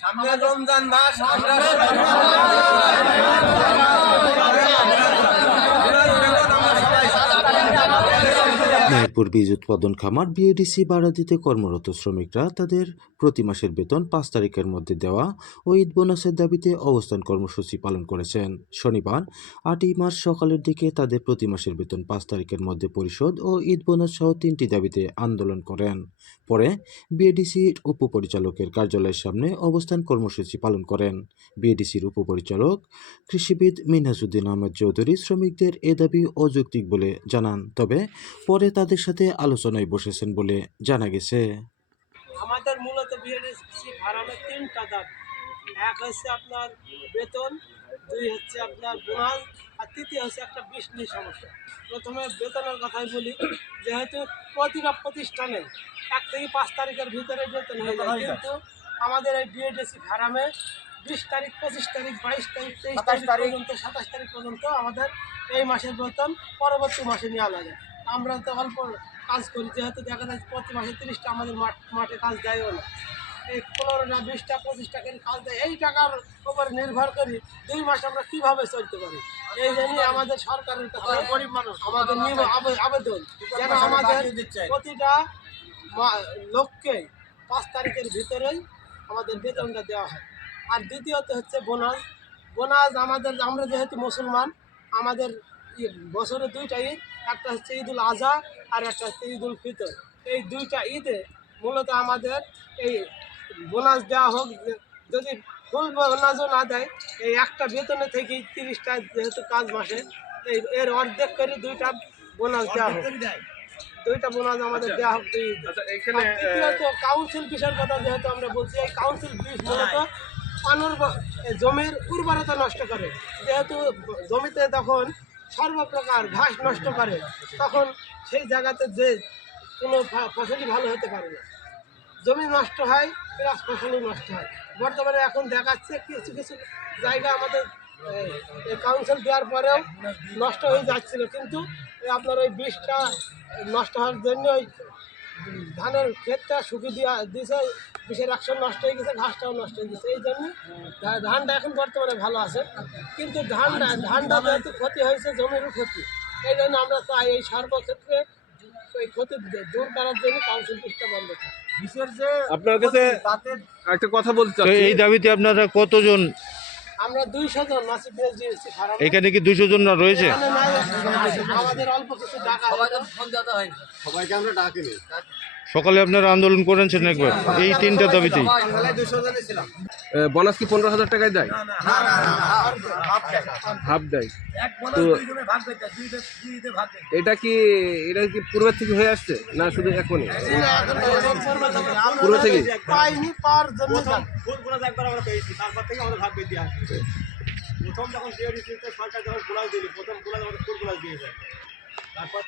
সামনে রমজান মাস আমরা মেহেরপুর বীজ উৎপাদন খামার বিএডিসি ভাড়া দিতে কর্মরত শ্রমিকরা তাদের প্রতি মাসের বেতন পাঁচ তারিখের মধ্যে দেওয়া ও ঈদ বোনাসের দাবিতে অবস্থান কর্মসূচি পালন করেছেন। শনিবার, আটই মার্চ সকালের দিকে তাদের প্রতি মাসের বেতন পাঁচ তারিখের মধ্যে পরিশোধ ও ঈদ বোনাস সহ তিনটি দাবিতে আন্দোলন করেন। পরে বিএডিসির উপপরিচালকের কার্যালয়ের সামনে অবস্থান কর্মসূচি পালন করেন। বিএডিসির উপপরিচালক কৃষিবিদ মিনহাজুদ্দিন আহমেদ চৌধুরী শ্রমিকদের এ দাবি অযৌক্তিক বলে জানান। তবে পরে তাদের সাথে আলোচনায় বসেছেন বলে জানা গেছে। আমাদের মূলত বিএডিসি ভাড়ানোর তিনটা দাবি। এক হচ্ছে আপনার বেতন, দুই হচ্ছে আপনার বোনাস, আর তৃতীয় হচ্ছে একটা বৃষ্টির সমস্যা। প্রথমে বেতনের কথাই বলি, যেহেতু প্রতিটা প্রতিষ্ঠানে এক থেকে পাঁচ তারিখের ভিতরে বেতন হয়ে যায়, কিন্তু আমাদের এই বিএডিসি ভাড়ামে বিশ তারিখ, পঁচিশ তারিখ, বাইশ তারিখ, তেইশ তারিখ পর্যন্ত, সাতাশ তারিখ পর্যন্ত আমাদের এই মাসের বেতন পরবর্তী মাসে নেওয়া লাগে। আমরা তো অল্প কাজ করি যেহেতু দেখা যাচ্ছে প্রতি মাসে তিরিশটা আমাদের মাঠ মাঠে কাজ দেয়ও না। এই পনেরোটা বিশটা পঁচিশটা করে কাজ দেয় এই টাকার উপর নির্ভর করি দুই মাস আমরা কীভাবে চলতে পারি। এই জন্যই আমাদের সরকারের গরিব মানুষ। আমাদের আবেদন। যেন আমাদের প্রতিটা লোককে পাঁচ তারিখের ভিতরেই আমাদের বেতনটা দেওয়া হয়। আর দ্বিতীয়ত হচ্ছে বোনাস। বোনাস আমাদের আমরা যেহেতু মুসলমান আমাদের ই- বছরে দুইটা ঈদ একটা হচ্ছে ঈদুল আজহা আর একটা হচ্ছে ঈদুল ফিতর। এই দুইটা ঈদে মূলত আমাদের এই বোনাস দেওয়া হোক যদি ফুল বোনাসও না দেয় এই একটা বেতনে থেকেই তিরিশটা যেহেতু কাজ মাসে এই এর অর্ধেক করে দুইটা বোনাস দেওয়া হোক। দুইটা বোনাস আমাদের দেওয়া হোক। আচ্ছা কাউন্সিল বিষয়ের কথা যেহেতু আমরা বলছি এই কাউন্সিল বিষ মূলত অনুর্ব- এ জমির উর্বরতা নষ্ট করে। যেহেতু জমিতে তখন সর্বপ্রকার ঘাস নষ্ট করে, তখন সেই জায়গাতে যে কোনো ফসলই ভালো হতে পারে না। জমি নষ্ট হয়, প্লাস ফসলই নষ্ট হয়। বর্তমানে এখন দেখাচ্ছে কিছু কিছু জায়গা আমাদের কাউন্সিল দেওয়ার পরেও নষ্ট হয়ে যাচ্ছিল। কিন্তু আপনার ওই বীজটা নষ্ট হওয়ার জন্য ওই ধানের ক্ষেতটা শুকিয়ে দেওয়া দিয়েছে বিষের অ্যাকশন নষ্ট হয়ে গেছে ঘাসটাও নষ্ট হয়ে গেছে। এই জন্য ধানটা এখন বর্তমানে ভালো আছে। কিন্তু ধানটা ধানটা যেহেতু ক্ষতি হয়েছে জমিরও ক্ষতি। এই জন্য আমরা চাই এই সর্বক্ষেত্রে এই ক্ষতি দূর করার জন্য কাউন্সিল বীজটা বন্ধ থাকে। আপনার কাছে একটা কথা বলতে এই দাবিতে আপনারা কতজন আমরা দুইশো জন নাসিব পেয়ে দিয়েছি এখানে কি দুইশো জন না রয়েছে? আমাদের অল্প কিছু টাকা সকালে আপনারা আন্দোলন করেছেন একবার। এই তিনটা দাবিতেই। বোনাস কি পনেরো হাজার টাকায় দেয়? হাফ দেয়। তো এটা কি এটা কি পূর্বের থেকে হয়ে আসছে? না শুধু এখনই? পূর্ব থেকে? প্রথম যখন সরকার যখন দিল প্রথম আমাদের ফুল দিয়েছে। তারপর